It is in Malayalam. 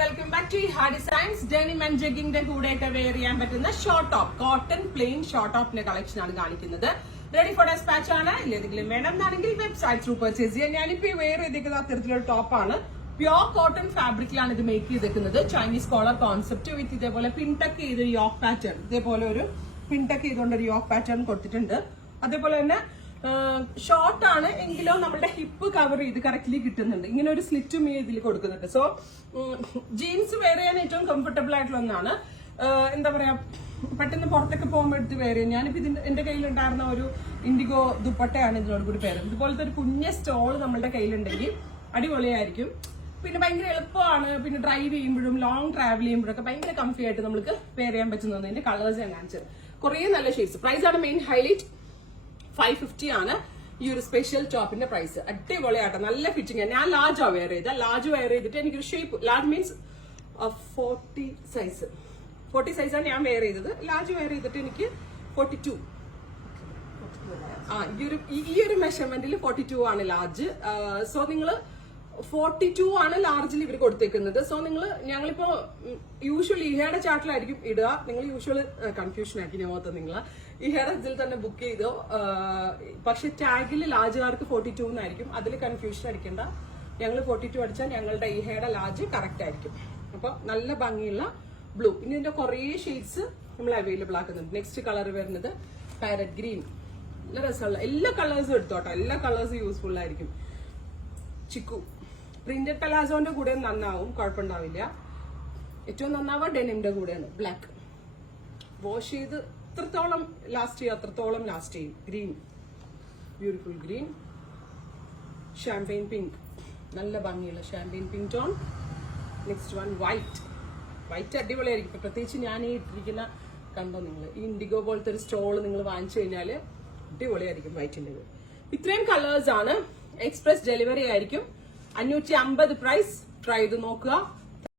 Welcome back to Ha Designs. Denim and ജഗ്ഗിന്റെ കൂടെയൊക്കെ വെയർ ചെയ്യാൻ പറ്റുന്ന short top, cotton plain short ടോപ്പിന്റെ കളക്ഷൻ ആണ് കാണിക്കുന്നത്. റെഡി ഫോർ ഡെസ്പാച്ച് ആണ്. ഏതെങ്കിലും വേണം എന്നാണെങ്കിൽ വെബ്സൈറ്റ് ത്രൂ പർച്ചേസ് ചെയ്യാം. ഞാനിപ്പോ വെയർ ചെയ്തിരിക്കുന്ന അത്തരത്തിലുള്ള ടോപ്പാണ്. പ്യോർ കോട്ടൺ ഫാബ്രിക്കിലാണ് ഇത് മേക്ക് ചെയ്തിരിക്കുന്നത്. ചൈനീസ് കോളർ കോൺസെപ്റ്റ് വിത്ത് ഇതേപോലെ പിൻടക്ക് ചെയ്ത് യോക്ക് പാറ്റേൺ, ഇതേപോലെ ഒരു പിൻടക്ക് ചെയ്തുകൊണ്ട് ഒരു യോക്ക് പാറ്റേൺ കൊടുത്തിട്ടുണ്ട്. അതേപോലെ തന്നെ ഷോർട്ട് ആണ് എങ്കിലോ നമ്മുടെ ഹിപ്പ് കവർ ചെയ്ത് കറക്റ്റ്ലി കിട്ടുന്നുണ്ട്. ഇങ്ങനെ ഒരു സ്ലിറ്റും ഇതിൽ കൊടുക്കുന്നുണ്ട്. സോ ജീൻസ് വെയർ ചെയ്യാൻ ഏറ്റവും കംഫർട്ടബിൾ ആയിട്ടുള്ള ഒന്നാണ്. എന്താ പറയാ, പെട്ടെന്ന് പുറത്തൊക്കെ പോകുമ്പോൾ എടുത്ത് വെയർ ചെയ്യാം. ഞാനിപ്പോ എന്റെ കയ്യിലുണ്ടായിരുന്ന ഒരു ഇൻഡിഗോ ദുപ്പട്ടയാണ് ഇതിനോട് കൂടി പേര്. ഇതുപോലത്തെ ഒരു കുഞ്ഞ സ്റ്റോൾ നമ്മളുടെ കയ്യിലുണ്ടെങ്കിൽ അടിപൊളിയായിരിക്കും. പിന്നെ ഭയങ്കര എളുപ്പമാണ്. പിന്നെ ഡ്രൈവ് ചെയ്യുമ്പോഴും ലോങ് ട്രാവൽ ചെയ്യുമ്പോഴൊക്കെ ഭയങ്കര കംഫി ആയിട്ട് നമുക്ക് വെയർ ചെയ്യാൻ പറ്റുന്നതാണ്. ഇതിന്റെ കളേഴ്സ് ഞാൻ കാണിച്ചത്. കുറേ നല്ല ഷെയ്ഡ്സ്. പ്രൈസ് ആണ് മെയിൻ ഹൈലൈറ്റ്. 550 ആണ് ഈ ഒരു സ്പെഷ്യൽ ടോപ്പിന്റെ പ്രൈസ്. അടിപൊളിയാട്ടോ, നല്ല ഫിറ്റിംഗ്. ഞാൻ ലാർജ് വെയർ ചെയ്ത. ലാർജ് വെയർ ചെയ്തിട്ട് എനിക്കൊരു ഷേപ്പ്, ലാർജ് മീൻസ് 40 സൈസാണ് ഞാൻ വെയർ ചെയ്തത്. ലാർജ് വെയർ ചെയ്തിട്ട് എനിക്ക് 42. ഈ ഒരു മെഷർമെന്റിൽ 42 ആണ് ലാർജ്. സോ നിങ്ങള് 42 ആണ് ലാർജിൽ ഇവർ കൊടുത്തേക്കുന്നത്. സോ ഞങ്ങളിപ്പോ യൂഷ്വലി ഇഹയുടെ ചാർട്ടിലായിരിക്കും ഇടുക. നിങ്ങൾ യൂഷ്വൽ കൺഫ്യൂഷൻ ആക്കി ഞാൻ മൊത്തം നിങ്ങൾ ഇഹയുടെ ഇതിൽ തന്നെ ബുക്ക് ചെയ്തോ. പക്ഷെ ടാഗിൽ ലാർജുകാർക്ക് 42 എന്നായിരിക്കും. അതിൽ കൺഫ്യൂഷൻ അടിക്കണ്ട. ഞങ്ങൾ 42 അടിച്ചാൽ ഞങ്ങളുടെ ഇഹയുടെ ലാർജ് കറക്റ്റ് ആയിരിക്കും. അപ്പൊ നല്ല ഭംഗിയുള്ള ബ്ലൂ. ഇനി ഇതിന്റെ കുറേ ഷെയ്ഡ്സ് നമ്മൾ അവൈലബിൾ ആക്കുന്നുണ്ട്. നെക്സ്റ്റ് കളർ വരുന്നത് പാരറ്റ് ഗ്രീൻ. നല്ല രസമുള്ള എല്ലാ കളേഴ്സും എടുത്തോട്ടോ. എല്ലാ കളേഴ്സും യൂസ്ഫുൾ ആയിരിക്കും. ചിക്കു പ്രിന്റഡ് പലാസോന്റെ കൂടെ നന്നാവും, കുഴപ്പമുണ്ടാവില്ല. ഏറ്റവും നന്നാവുക ഡെനിമിന്റെ കൂടെയാണ്. ബ്ലാക്ക് വാഷ് ചെയ്ത് എത്രത്തോളം ലാസ്റ്റ് ചെയ്യും അത്രത്തോളം ലാസ്റ്റ് ചെയ്യും. Green, beautiful green. Champagne pink, നല്ല ഭംഗിയുള്ള champagne pink tone. Next one white. White അടിപൊളിയായിരിക്കും. പ്രത്യേകിച്ച് ഞാൻ ഈ ഇട്ടിരിക്കുന്ന കണ്ടോ നിങ്ങൾ, ഈ ഇൻഡിഗോ പോലത്തെ ഒരു സ്റ്റോൾ നിങ്ങൾ വാങ്ങിച്ചു കഴിഞ്ഞാൽ അടിപൊളിയായിരിക്കും വൈറ്റിന്റെ. ഇത്രയും കളേഴ്സ് ആണ്. എക്സ്പ്രസ് ഡെലിവറി ആയിരിക്കും. 550 പ്രൈസ്. ട്രൈ ചെയ്ത് നോക്കുക.